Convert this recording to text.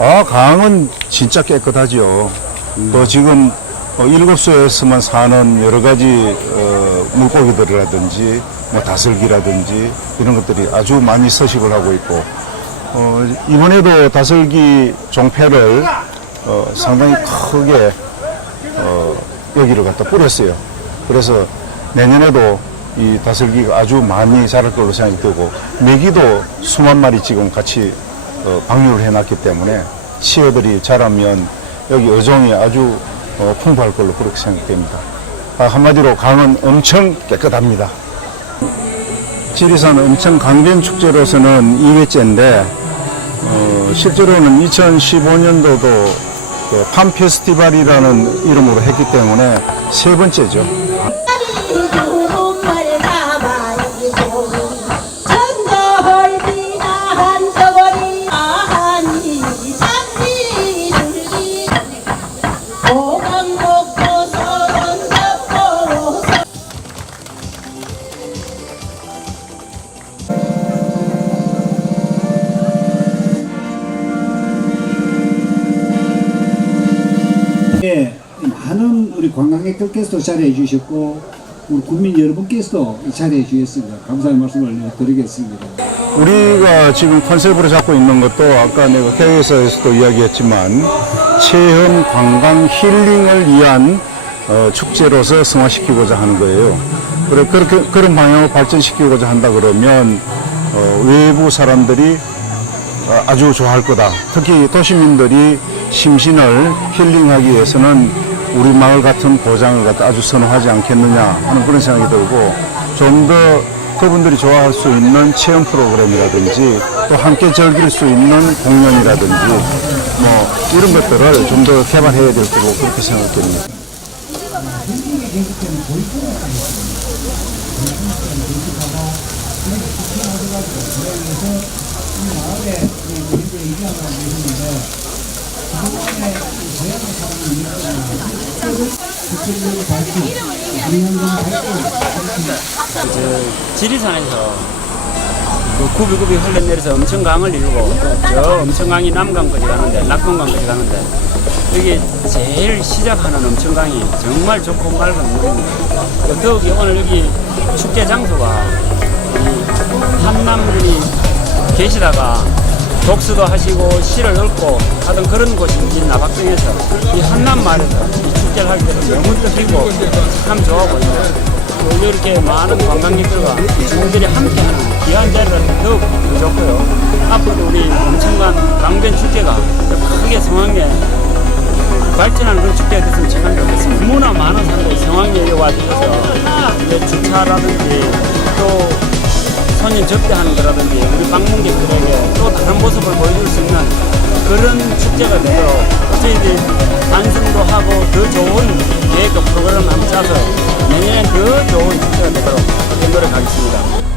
아, 강은 진짜 깨끗하죠. 뭐 지금 어, 일곱수에서만 사는 여러 가지 어, 물고기들이라든지 뭐 다슬기라든지 이런 것들이 아주 많이 서식을 하고 있고 어, 이번에도 다슬기 종패를 어, 상당히 크게 어, 여기를 갖다 뿌렸어요. 그래서 내년에도 이 다슬기가 아주 많이 자랄 걸로 생각이 되고 메기도 수만 마리 지금 같이 어, 방류를 해놨기 때문에 시어들이 자라면 여기 어종이 아주 어, 풍부할 걸로 그렇게 생각됩니다. 아, 한마디로 강은 엄청 깨끗합니다. 지리산 엄청 강변 축제로서는 2회째인데 어, 실제로는 2015년도도 그 팜 페스티벌이라는 이름으로 했기 때문에 세 번째죠. 예, 많은 우리 관광객들께서도 자리해 주셨고 우리 국민 여러분께서도 자리해 주셨습니다. 감사의 말씀을 드리겠습니다. 우리가 지금 컨셉으로 잡고 있는 것도 아까 내가 대회에서도 이야기했지만 체험, 관광, 힐링을 위한 어, 축제로서 승화시키고자 하는 거예요. 그래, 그렇게, 그런 방향으로 발전시키고자 한다 그러면 어, 외부 사람들이 어, 아주 좋아할 거다. 특히 도시민들이 심신을 힐링하기 위해서는 우리 마을 같은 고장을 갖다 아주 선호하지 않겠느냐 하는 그런 생각이 들고 좀 더 그분들이 좋아할 수 있는 체험 프로그램이라든지 또 함께 즐길 수 있는 공연이라든지 뭐 이런 것들을 좀 더 개발해야 될 거고 그렇게 생각됩니다. 지리산에서 그 굽이굽이 흘러내려서 엄청 강을 이루고 저 엄청 강이 남강까지 가는데 낙동강까지 가는데 여기 제일 시작하는 엄청 강이 정말 좋고 맑은 물입니다. 그 더욱이 오늘 여기 축제 장소가 이 한남분이 계시다가 독서도 하시고 시를 읽고 하던 그런 곳인 나박동에서 이 한남 마을에서 이 축제를 하게 돼서 너무 뜻이고 참 좋아 보입니다. 또 이렇게 많은 관광객들과 주민들이 함께하는 귀한 자리라서 더욱 좋고요. 앞으로 우리 엄청난 강변 축제가 크게 성황리에 발전하는 그런 축제가 됐으면 참 좋겠습니다. 너무나 많은 사람들이 성황리에 와주셔서 주차라든지 또 손님 접대하는 거라든지 우리 방문객들에게 또 다른 모습을 보여줄 수 있는 그런 축제가 되도록 저희들이 반성도 하고 더 좋은 계획과 프로그램을 한번 짜서 내년엔 더 좋은 축제가 되도록 노력하겠습니다.